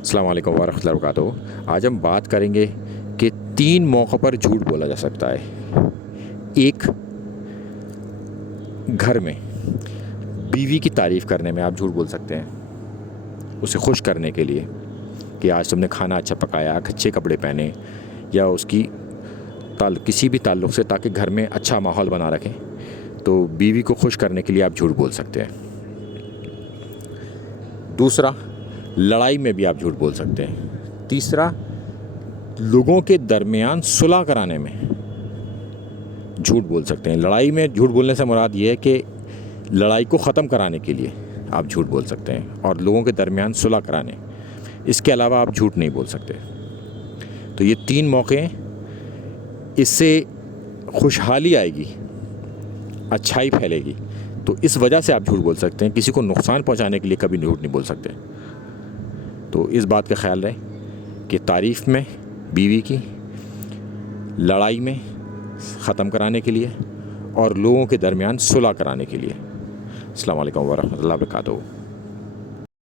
السلام علیکم ورحمۃ اللہ وبرکاتہ۔ آج ہم بات کریں گے کہ 3 موقع پر جھوٹ بولا جا سکتا ہے۔ ایک، گھر میں بیوی کی تعریف کرنے میں آپ جھوٹ بول سکتے ہیں، اسے خوش کرنے کے لیے کہ آج تم نے کھانا اچھا پکایا، اچھے کپڑے پہنے، یا اس کی کسی بھی تعلق سے، تاکہ گھر میں اچھا ماحول بنا رکھیں، تو بیوی کو خوش کرنے کے لیے آپ جھوٹ بول سکتے ہیں۔ دوسرا، لڑائی میں بھی آپ جھوٹ بول سکتے ہیں۔ تیسرا، لوگوں کے درمیان صلح کرانے میں جھوٹ بول سکتے ہیں۔ لڑائی میں جھوٹ بولنے سے مراد یہ ہے کہ لڑائی کو ختم کرانے کے لیے آپ جھوٹ بول سکتے ہیں، اور لوگوں کے درمیان صلح کرانے، اس کے علاوہ آپ جھوٹ نہیں بول سکتے۔ تو یہ 3 موقع ہیں۔ اس سے خوشحالی آئے گی، اچھائی پھیلے گی، تو اس وجہ سے آپ جھوٹ بول سکتے ہیں۔ کسی کو نقصان پہنچانے کے لیے کبھی جھوٹ نہیں بول سکتے۔ تو اس بات کا خیال رہے کہ تعریف میں بیوی کی، لڑائی میں ختم کرانے کے لیے، اور لوگوں کے درمیان صلح کرانے کے لیے۔ السلام علیکم ورحمۃ اللہ وبرکاتہ۔